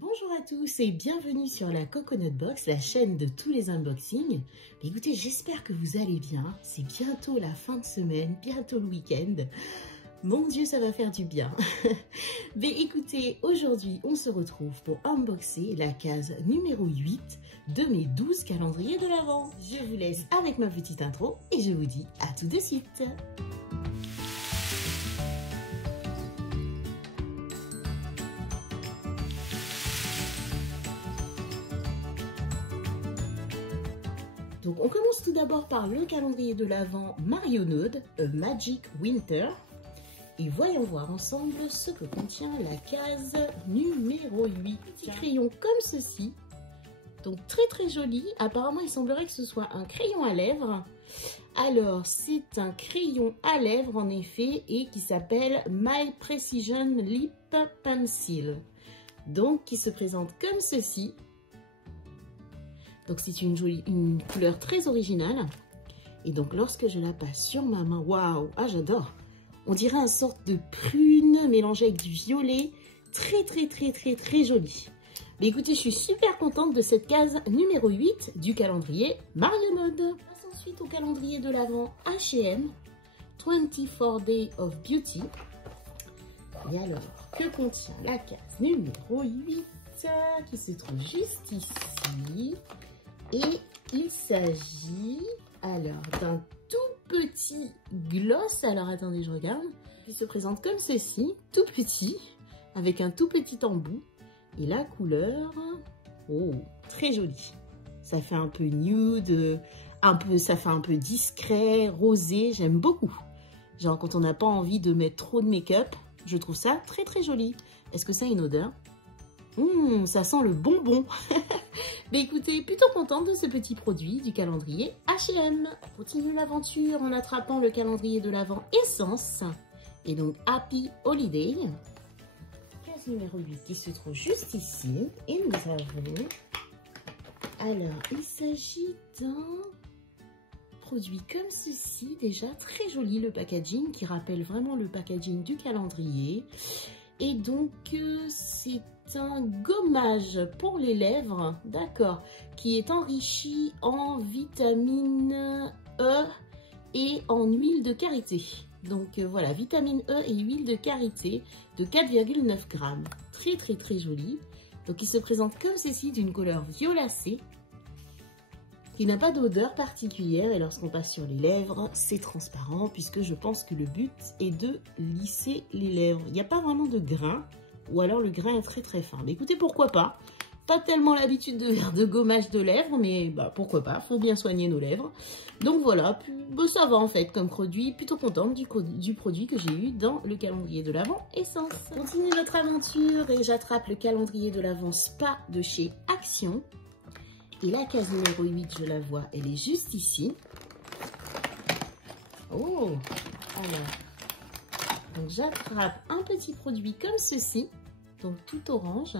Bonjour à tous et bienvenue sur la Coconut Box, la chaîne de tous les unboxings. Écoutez, j'espère que vous allez bien. C'est bientôt la fin de semaine, bientôt le week-end. Mon Dieu, ça va faire du bien. Mais écoutez, aujourd'hui, on se retrouve pour unboxer la case numéro 8 de mes 12 calendriers de l'Avent. Je vous laisse avec ma petite intro et je vous dis à tout de suite. Donc on commence tout d'abord par le calendrier de l'Avent Marionneud, A Magic Winter. Et voyons voir ensemble ce que contient la case numéro 8. Petit crayon comme ceci. Donc très joli. Apparemment il semblerait que ce soit un crayon à lèvres. Alors c'est un crayon à lèvres en effet et qui s'appelle My Precision Lip Pencil. Donc qui se présente comme ceci. Donc c'est une couleur très originale. Et donc lorsque je la passe sur ma main, waouh, ah j'adore. On dirait une sorte de prune mélangée avec du violet. Très joli. Mais écoutez, je suis super contente de cette case numéro 8 du calendrier Marionneud. On passe ensuite au calendrier de l'Avent H&M 24 Days of Beauty. Et alors, que contient la case numéro 8 qui se trouve juste ici? Et il s'agit alors d'un tout petit gloss. Alors attendez, je regarde. Il se présente comme ceci, tout petit, avec un tout petit embout. Et la couleur, oh, très jolie. Ça fait un peu nude, ça fait un peu discret, rosé. J'aime beaucoup. Genre quand on n'a pas envie de mettre trop de make-up, je trouve ça très joli. Est-ce que ça a une odeur? Ça sent le bonbon. Mais écoutez, plutôt contente de ce petit produit du calendrier H&M. On continue l'aventure en attrapant le calendrier de l'Avent Essence. Et donc Happy Holiday. Case numéro 8 qui se trouve juste ici. Et nous avons... Alors, il s'agit d'un produit comme ceci. Déjà très joli le packaging qui rappelle vraiment le packaging du calendrier. Et donc, c'est un gommage pour les lèvres, d'accord, qui est enrichi en vitamine E et en huile de karité. Donc voilà, vitamine E et huile de karité de 4,9 grammes. Très joli. Donc il se présente comme ceci d'une couleur violacée qui n'a pas d'odeur particulière et lorsqu'on passe sur les lèvres, c'est transparent puisque je pense que le but est de lisser les lèvres. Il n'y a pas vraiment de grain ou alors le grain est très fin. Mais écoutez, pourquoi pas? Pas tellement l'habitude de faire de gommage de lèvres, mais bah, pourquoi pas? Faut bien soigner nos lèvres. Donc voilà, ça va en fait comme produit. Plutôt contente du produit que j'ai eu dans le calendrier de l'Avent Essence. On continue notre aventure et j'attrape le calendrier de l'Avent Spa de chez Action. Et la case numéro 8, je la vois, elle est juste ici. Oh, alors, donc j'attrape un petit produit comme ceci, donc tout orange.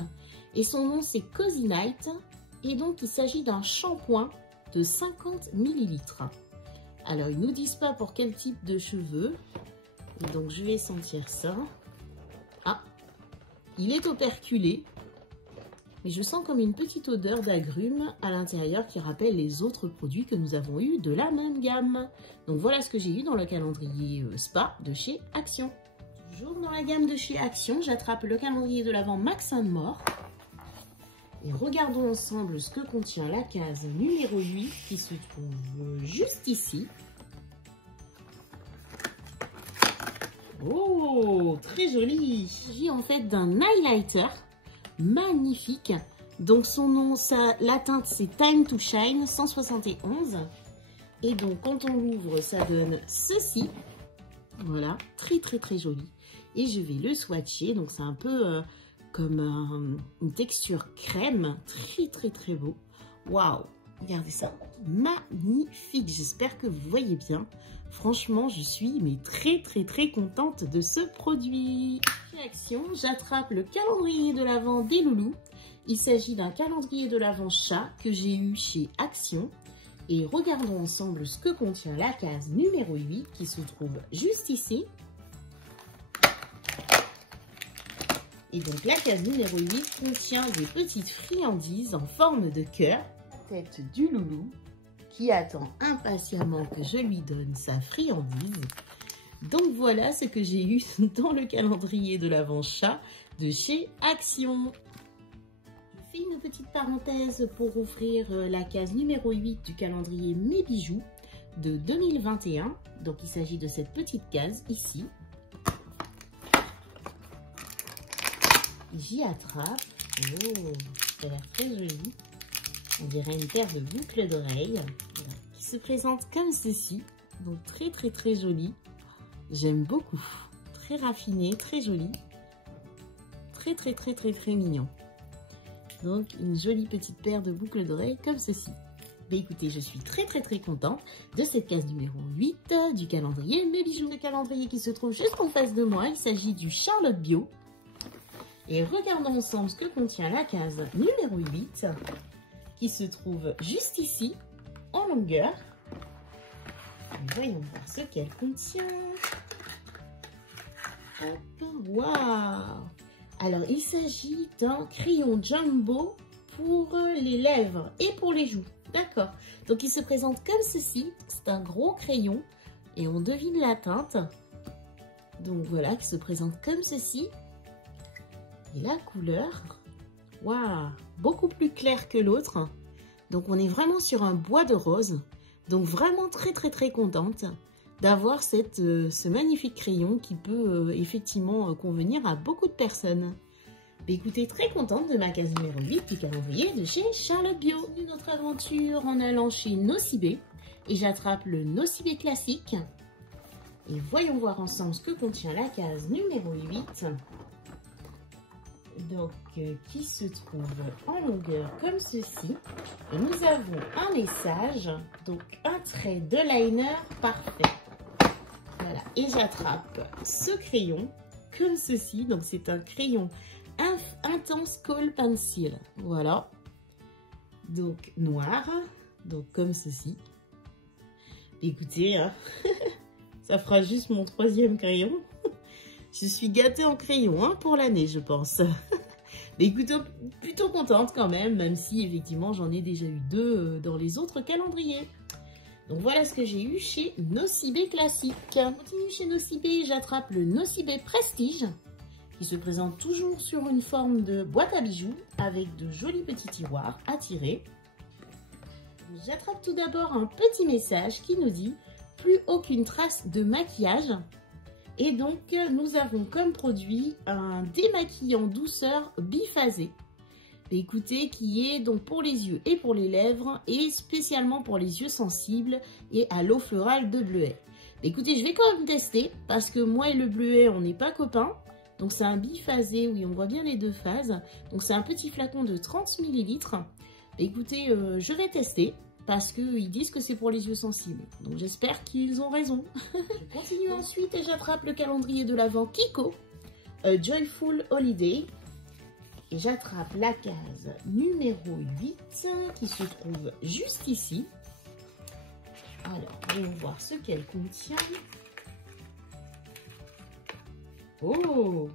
Et son nom c'est Cozy Night. Et donc il s'agit d'un shampoing de 50 ml. Alors ils ne nous disent pas pour quel type de cheveux. Et donc je vais sentir ça. Ah, il est operculé. Mais je sens comme une petite odeur d'agrumes à l'intérieur qui rappelle les autres produits que nous avons eus de la même gamme. Donc voilà ce que j'ai eu dans le calendrier Spa de chez Action. Toujours dans la gamme de chez Action, j'attrape le calendrier de l'Avent Max & More. Et regardons ensemble ce que contient la case numéro 8 qui se trouve juste ici. Oh, très joli! Il s'agit en fait d'un highlighter. Magnifique. Donc son nom, la teinte c'est Time to Shine 171. Et donc quand on l'ouvre, ça donne ceci. Voilà, très joli. Et je vais le swatcher. Donc c'est un peu comme une texture crème. Très beau. Waouh, regardez ça. Magnifique. J'espère que vous voyez bien. Franchement, je suis mais très contente de ce produit. Action, j'attrape le calendrier de l'Avent des loulous. Il s'agit d'un calendrier de l'Avent chat que j'ai eu chez Action. Et regardons ensemble ce que contient la case numéro 8 qui se trouve juste ici. Et donc la case numéro 8 contient des petites friandises en forme de cœur. La tête du loulou qui attend impatiemment que je lui donne sa friandise. Donc voilà ce que j'ai eu dans le calendrier de l'Avent chat de chez Action. Je fais une petite parenthèse pour ouvrir la case numéro 8 du calendrier Mes Bijoux de 2021. Donc il s'agit de cette petite case ici. J'y attrape. Oh, ça a l'air très joli. On dirait une paire de boucles d'oreilles qui se présente comme ceci. Donc très très très joli. J'aime beaucoup. Très raffiné, très joli. Très très très très très mignon. Donc une jolie petite paire de boucles d'oreilles comme ceci. Mais écoutez, je suis très très très contente de cette case numéro 8 du calendrier Mes Bijoux. Le calendrier qui se trouve juste en face de moi, il s'agit du Charlotte Bio. Et regardons ensemble ce que contient la case numéro 8 qui se trouve juste ici en longueur. Et voyons voir ce qu'elle contient. Waouh! Alors, il s'agit d'un crayon jumbo pour les lèvres et pour les joues. D'accord. Donc, il se présente comme ceci. C'est un gros crayon et on devine la teinte. Donc, voilà, qui se présente comme ceci. Et la couleur, waouh, beaucoup plus claire que l'autre. Donc, on est vraiment sur un bois de rose. Donc, vraiment très, très, très contente d'avoir ce magnifique crayon qui peut effectivement convenir à beaucoup de personnes. Mais écoutez, très contente de ma case numéro 8 du calendrier de chez Charlotte Bio. C'est notre aventure en allant chez Nocibé et j'attrape le Nocibé classique. Et voyons voir ensemble ce que contient la case numéro 8. Donc, qui se trouve en longueur comme ceci. Et nous avons un message, donc un trait de liner parfait. Voilà, et j'attrape ce crayon comme ceci. Donc, c'est un crayon Intense Kohl Pencil. Voilà. Donc, noir. Donc, comme ceci. Écoutez, hein, ça fera juste mon 3e crayon. Je suis gâtée en crayon hein, pour l'année, je pense. Mais écoutez, plutôt contente quand même si effectivement j'en ai déjà eu 2 dans les autres calendriers. Donc voilà ce que j'ai eu chez Nocibé classique. On continue chez Nocibé, j'attrape le Nocibé Prestige qui se présente toujours sur une forme de boîte à bijoux avec de jolis petits tiroirs à tirer. J'attrape tout d'abord un petit message qui nous dit « Plus aucune trace de maquillage ». Et donc, nous avons comme produit un démaquillant douceur biphasé. Écoutez, qui est donc pour les yeux et pour les lèvres et spécialement pour les yeux sensibles et à l'eau florale de bleuet. Écoutez, je vais quand même tester parce que moi et le bleuet, on n'est pas copains. Donc, c'est un biphasé, oui, on voit bien les 2 phases. Donc, c'est un petit flacon de 30 ml. Écoutez, je vais tester. Parce qu'ils disent que c'est pour les yeux sensibles. Donc j'espère qu'ils ont raison. Je continue ensuite et j'attrape le calendrier de l'Avent Kiko, Joyful Holiday. Et j'attrape la case numéro 8 qui se trouve juste ici. Alors, voyons voir ce qu'elle contient. Oh!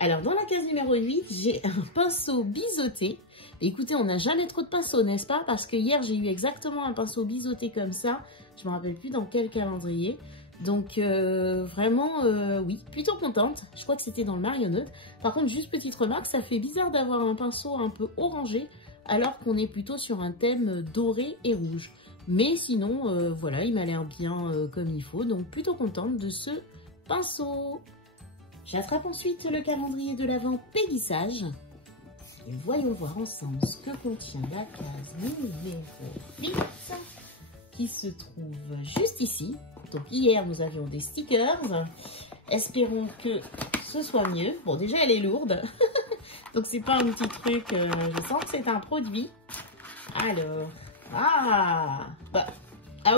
Alors, dans la case numéro 8, j'ai un pinceau biseauté. Écoutez, on n'a jamais trop de pinceaux, n'est-ce pas? Parce que hier, j'ai eu exactement un pinceau biseauté comme ça. Je ne me rappelle plus dans quel calendrier. Donc, vraiment, oui, plutôt contente. Je crois que c'était dans le Marionneuse. Par contre, juste petite remarque, ça fait bizarre d'avoir un pinceau un peu orangé alors qu'on est plutôt sur un thème doré et rouge. Mais sinon, voilà, il m'a l'air bien comme il faut. Donc, plutôt contente de ce pinceau. J'attrape ensuite le calendrier de l'Avent Péguissage. Et voyons voir ensemble ce que contient la case numéro 8 qui se trouve juste ici. Donc hier, nous avions des stickers. Espérons que ce soit mieux. Bon, déjà, elle est lourde. Donc, c'est pas un petit truc. Je sens que c'est un produit. Alors, ah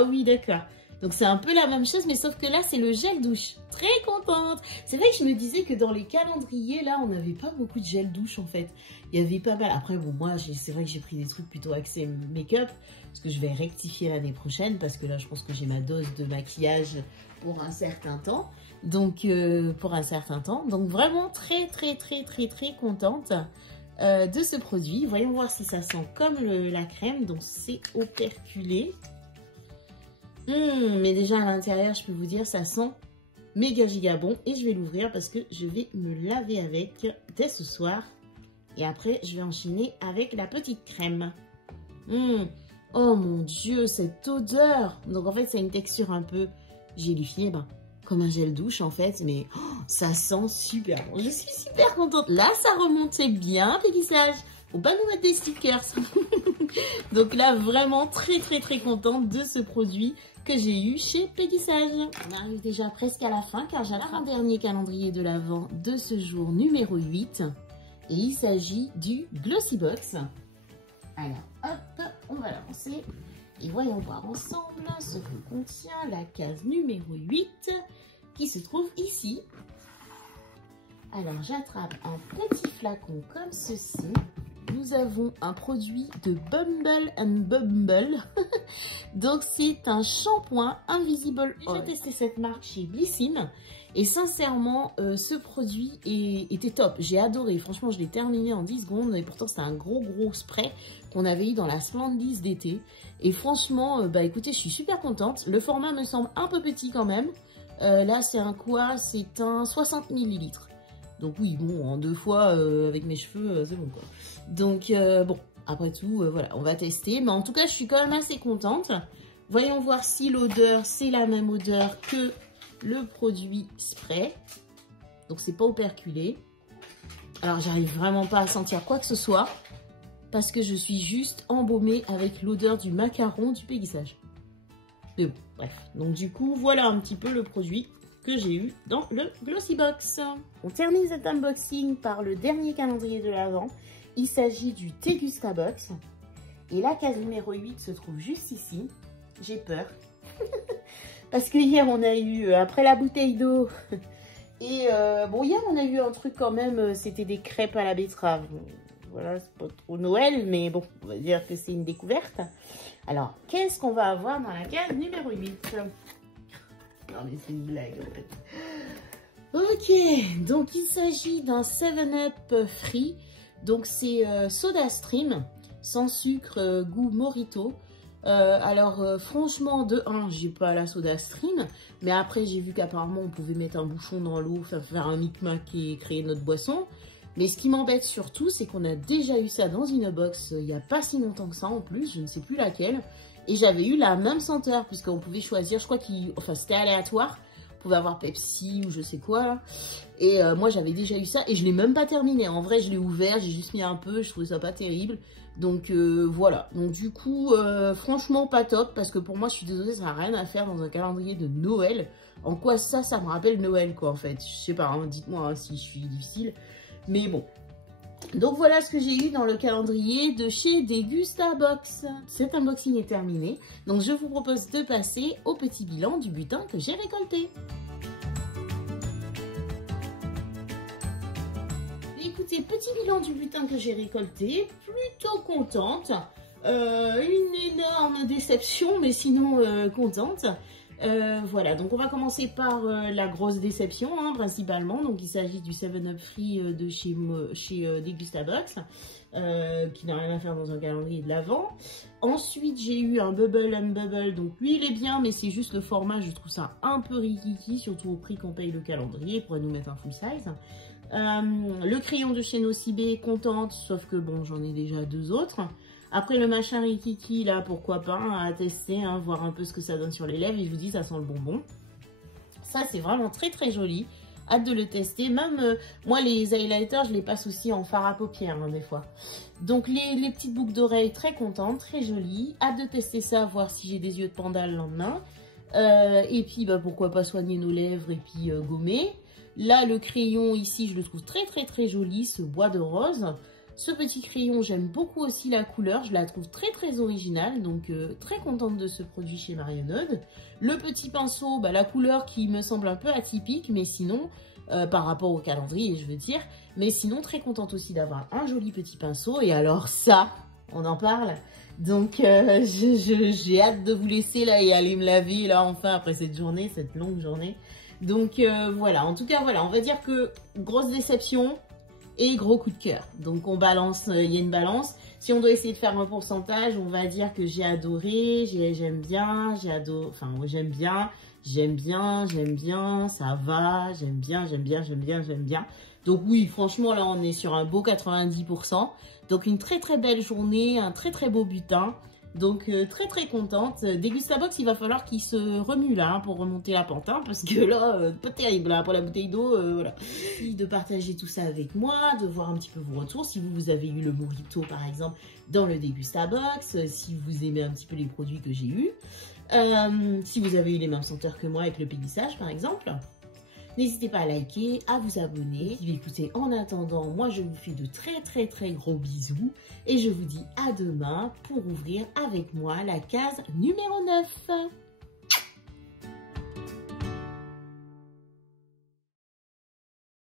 oui, d'accord. Donc c'est un peu la même chose, mais sauf que là, c'est le gel douche. Très contente. C'est vrai que je me disais que dans les calendriers, là, on n'avait pas beaucoup de gel douche, en fait. Il y avait pas mal. Après, bon, moi, c'est vrai que j'ai pris des trucs plutôt axés make-up, parce que je vais rectifier l'année prochaine, parce que là, je pense que j'ai ma dose de maquillage pour un certain temps. Donc, Donc, vraiment très, très, très, très, très contente de ce produit. Voyons voir si ça sent comme la crème. Donc, c'est operculé. Mais déjà à l'intérieur, je peux vous dire, ça sent méga giga bon. Et je vais l'ouvrir parce que je vais me laver avec dès ce soir. Et après, je vais enchaîner avec la petite crème. Oh mon Dieu, cette odeur! Donc en fait, c'est une texture un peu gélifiée, comme un gel douche en fait. Mais ça sent super bon. Je suis super contente. Là, ça remontait bien, Peggy-Sage. Faut pas nous mettre des stickers. Donc là, vraiment très très très contente de ce produit que j'ai eu chez Peggy-Sage. On arrive déjà presque à la fin car j'ai un dernier calendrier de l'Avent de ce jour numéro 8. Et il s'agit du Glossy Box. Alors, hop, on va l'avancer. Et voyons voir ensemble ce que contient la case numéro 8 qui se trouve ici. Alors, j'attrape un petit flacon comme ceci. Nous avons un produit de Bumble and Bumble. Donc, c'est un shampoing Invisible Oil. J'ai testé cette marque chez Blissim. Et sincèrement, ce produit était top. J'ai adoré. Franchement, je l'ai terminé en 10 secondes. Et pourtant, c'est un gros spray qu'on avait eu dans la Splendis d'été. Et franchement, écoutez, je suis super contente. Le format me semble un peu petit quand même. Là, c'est un quoi? C'est un 60 ml. Donc oui, bon, en 2 fois, avec mes cheveux, c'est bon quoi. Donc bon, après tout, voilà, on va tester. Mais en tout cas, je suis quand même assez contente. Voyons voir si l'odeur, c'est la même odeur que le produit spray. Donc c'est pas operculé. Alors j'arrive vraiment pas à sentir quoi que ce soit. Parce que je suis juste embaumée avec l'odeur du macaron du Peggy-Sage. Mais bon, bref. Donc du coup, voilà un petit peu le produit que j'ai eu dans le Glossy Box. On termine cet unboxing par le dernier calendrier de l'Avent. Il s'agit du Tegusta Box. Et la case numéro 8 se trouve juste ici. J'ai peur. Parce que hier, on a eu, après la bouteille d'eau, et bon, hier, on a eu un truc quand même, c'était des crêpes à la betterave. Voilà, c'est pas trop Noël, mais bon, on va dire que c'est une découverte. Alors, qu'est-ce qu'on va avoir dans la case numéro 8? Non, mais c'est une blague, en fait. Ok, donc il s'agit d'un 7-Up Free. Donc, c'est Soda Stream, sans sucre, goût Mojito. Franchement, de 1, j'ai pas la Soda Stream, mais après j'ai vu qu'apparemment on pouvait mettre un bouchon dans l'eau, faire un micmac et créer notre boisson. Mais ce qui m'embête surtout, c'est qu'on a déjà eu ça dans une box il n'y a pas si longtemps que ça en plus, je ne sais plus laquelle. Et j'avais eu la même senteur, puisqu'on pouvait choisir, je crois c'était aléatoire, on pouvait avoir Pepsi ou je sais quoi là. Et moi j'avais déjà eu ça et je l'ai même pas terminé. En vrai, je l'ai ouvert, j'ai juste mis un peu, je trouvais ça pas terrible. Donc voilà, donc du coup, franchement pas top, parce que pour moi, je suis désolée, ça n'a rien à faire dans un calendrier de Noël. En quoi ça me rappelle Noël quoi en fait, je sais pas, hein, dites-moi hein, si je suis difficile, mais bon. Donc voilà ce que j'ai eu dans le calendrier de chez Degusta Box. Cet unboxing est terminé, donc je vous propose de passer au petit bilan du butin que j'ai récolté. Écoutez, petit bilan du butin que j'ai récolté, plutôt contente. Une énorme déception, mais sinon contente. Voilà, donc on va commencer par la grosse déception, hein, principalement. Donc il s'agit du 7-Up Free de chez Degusta Box, qui n'a rien à faire dans un calendrier de l'Avent. Ensuite, j'ai eu un Bubble and Bubble, donc lui il est bien, mais c'est juste le format, je trouve ça un peu rikiki, surtout au prix qu'on paye le calendrier, il pourrait nous mettre un full size. Le crayon de chez Nocibé, contente, sauf que bon, j'en ai déjà 2 autres. Après le machin rikiki, là, pourquoi pas, hein, à tester, hein, voir un peu ce que ça donne sur les lèvres. Et je vous dis, ça sent le bonbon. Ça, c'est vraiment très très joli. Hâte de le tester. Même moi, les highlighters, je les passe aussi en fard à paupières, hein, des fois. Donc, les petites boucles d'oreilles, très contente, très jolies. Hâte de tester ça, voir si j'ai des yeux de panda le lendemain. Et puis, pourquoi pas soigner nos lèvres et puis gommer. Là, le crayon ici, je le trouve très très très joli, ce bois de rose. Ce petit crayon, j'aime beaucoup aussi la couleur, je la trouve très très originale, donc très contente de ce produit chez Marionneud. Le petit pinceau, bah, la couleur qui me semble un peu atypique, mais sinon, par rapport au calendrier, je veux dire, mais sinon très contente aussi d'avoir un joli petit pinceau. Et alors ça, on en parle. Donc j'ai hâte de vous laisser là et aller me laver là enfin après cette journée, cette longue journée. Donc voilà, en tout cas voilà, on va dire que grosse déception et gros coup de cœur. Donc on balance, il y a une balance. Si on doit essayer de faire un pourcentage, on va dire que j'ai adoré, j'aime bien, j'ai adoré, enfin j'aime bien, ça va, j'aime bien. Donc oui, franchement là on est sur un beau 90%. Donc une très très belle journée, un très très beau butin. Donc très très contente. Dégustabox, il va falloir qu'il se remue là pour remonter la pente, hein, parce que là, pas terrible là, pour la bouteille d'eau, voilà. De partager tout ça avec moi, de voir un petit peu vos retours, si vous avez eu le Mojito par exemple dans le Dégustabox, si vous aimez un petit peu les produits que j'ai eus, si vous avez eu les mêmes senteurs que moi avec le pélissage par exemple. N'hésitez pas à liker, à vous abonner. Et écoutez, en attendant, moi je vous fais de très très très gros bisous. Et je vous dis à demain pour ouvrir avec moi la case numéro 9.